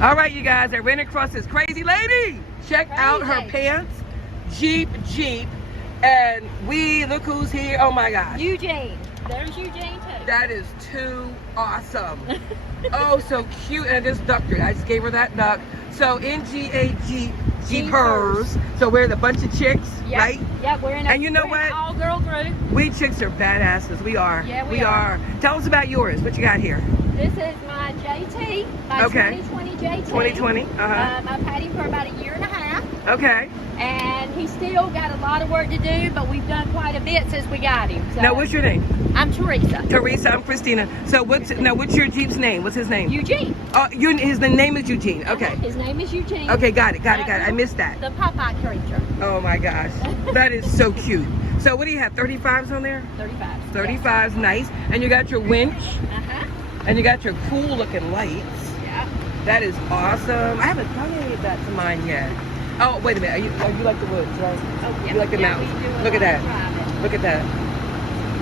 All right, you guys, I ran across this crazy lady. Check out her pants. Jeep. And look who's here. Oh my gosh. Eugene. There's Eugene too. That is too awesome. Oh, so cute. And I just ducked her. I just gave her that duck. So NGA Jeepers. So we're the bunch of chicks, right? Yeah, we're in a, and you know what? all-girl group. We chicks are badasses. We are. Yeah, we are. Tell us about yours. What you got here? This is my JT, my 2020 JT. 2020. I've had him for about a year and a half. Okay. And he's still got a lot of work to do, but we've done quite a bit since we got him. So now, what's your name? I'm Theresa. Theresa, I'm Christina. So what's your Jeep's name? What's his name? Eugene. His name is Eugene. Okay. His name is Eugene. Okay, got it. I missed that. The Popeye creature. Oh my gosh, that is so cute. So what do you have? 35s on there? 35s. 35s, nice. And you got your winch. And you got your cool looking lights. Yeah. That is awesome. I haven't done any of that to mine yet. Oh, wait a minute. You like the woods, right? Oh, yeah. You like the mountains. Look at that. Look at that.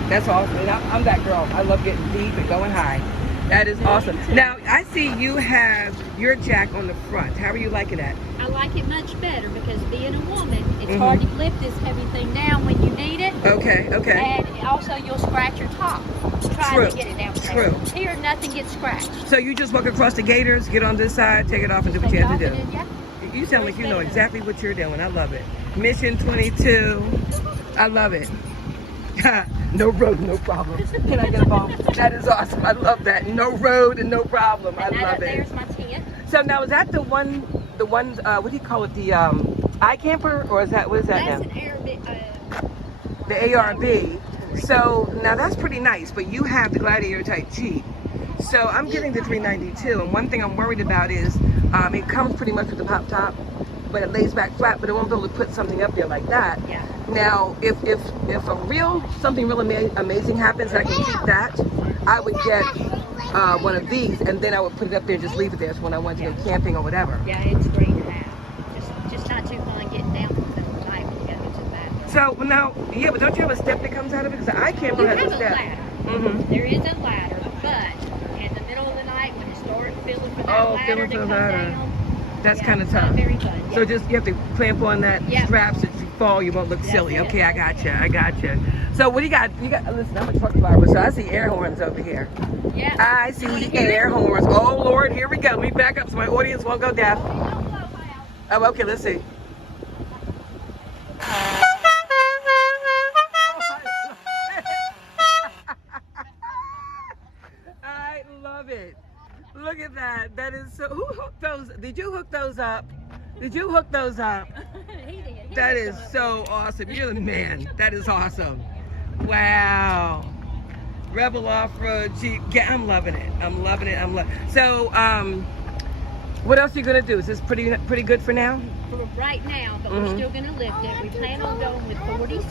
That's awesome. And I'm that girl. I love getting deep and going high. That is awesome. Now, I see you have your jack on the front. How are you liking that? I like it much better because being a woman, it's hard to lift this heavy thing down when you need it. Okay. And also you'll scratch your top trying to get it down. True. Here, nothing gets scratched. So you just walk across the gators, get on this side, take it off, and do what you have to do. Yeah. You sound like you know exactly what you're doing. I love it. Mission 22. I love it. No road, no problem. Can I get a bomb? That is awesome. I love that. No road and no problem. I love it. There's my tent. So now is that the one? What do you call it? The iCamper, or is that what is that now? That's an The ARB. So now that's pretty nice. But you have the Gladiator type Jeep. So I'm getting the 392, and one thing I'm worried about is it comes pretty much with the pop top, but it lays back flat, but it won't be able to put something up there like that. Yeah. Now, if something really amazing happens, and I can keep that, I would get one of these, and then I would put it up there and just leave it there. So when I wanted to go camping or whatever. Yeah, it's great to have. Just not too fun getting down the night when you gotta go to the bathroom. So now, yeah, but don't you have a step that comes out of it? Because the iCamper has a step. Ladder. There is a ladder, but in the middle of the night when you start feeling for that ladder to come down, that's kind of tough. Very fun. Yeah. So just you have to clamp on that strap so that you fall, you won't look silly. Okay, I gotcha. So what do you got? Listen, I'm a truck driver, so I see air horns over here. Yeah. I see air horns. Oh Lord, here we go. Let me back up so my audience won't go deaf. Oh, okay, let's see. I love it. Look at that. That is so. Who hooked those? Did you hook those up? He did. That is so awesome. You're the man. That is awesome. Wow. Rebel off-road Jeep. Yeah, I'm loving it. So, what else are you gonna do? Is this pretty good for now? For right now, but we're still gonna lift it. We plan on going with 40s.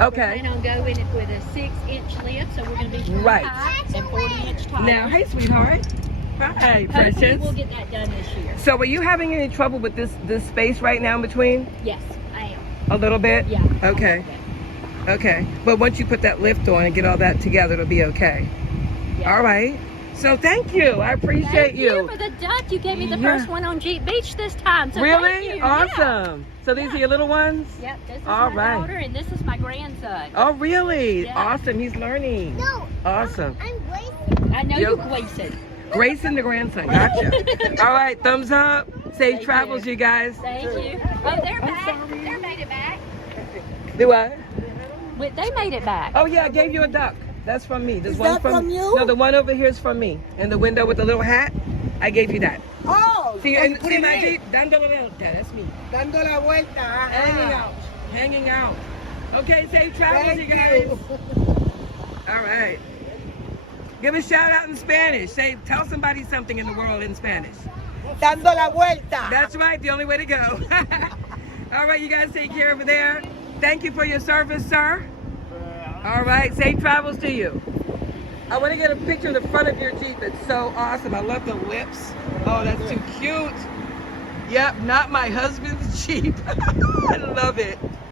Okay. We plan on going with a 6-inch lift, so we're gonna be 20 high and 40-inch tall. Now, hey, sweetheart. Hi, precious. Hopefully we'll get that done this year. So, are you having any trouble with this space right now in between? Yes, I am. A little bit? Yeah. Okay. Okay. But once you put that lift on and get all that together, it'll be okay. Yeah. All right. So thank you. I appreciate Thank you for the duck. You gave me the first one on Jeep Beach this time. So really? Thank you. Awesome. Yeah. So these are your little ones? Yep. This is my daughter and this is my grandson. Oh, really? Yeah. Awesome. He's learning. No. Awesome. I'm Grayson. I know you're Grayson. Grayson the grandson. Gotcha. All right. Thumbs up. Safe travels, you guys. Thank you. Oh, they're back. They made it back. Do I? They made it back. Oh, yeah. I gave you a duck. That's from me. There's Is one that from you? No, the one over here is from me. In the window with the little hat, I gave you that. Oh, see my Jeep? Dando la vuelta. That's me. Dando la vuelta. Hanging out. Okay, safe travels, you guys. All right. Give a shout out in Spanish. Tell somebody something in the world in Spanish. Dando la vuelta. That's right. The only way to go. All right, you guys take care over there. Thank you for your service, sir. All right, safe travels to you. I want to get a picture of the front of your Jeep. It's so awesome. I love the lips. Oh, that's too cute. Yep, not my husband's Jeep. I love it.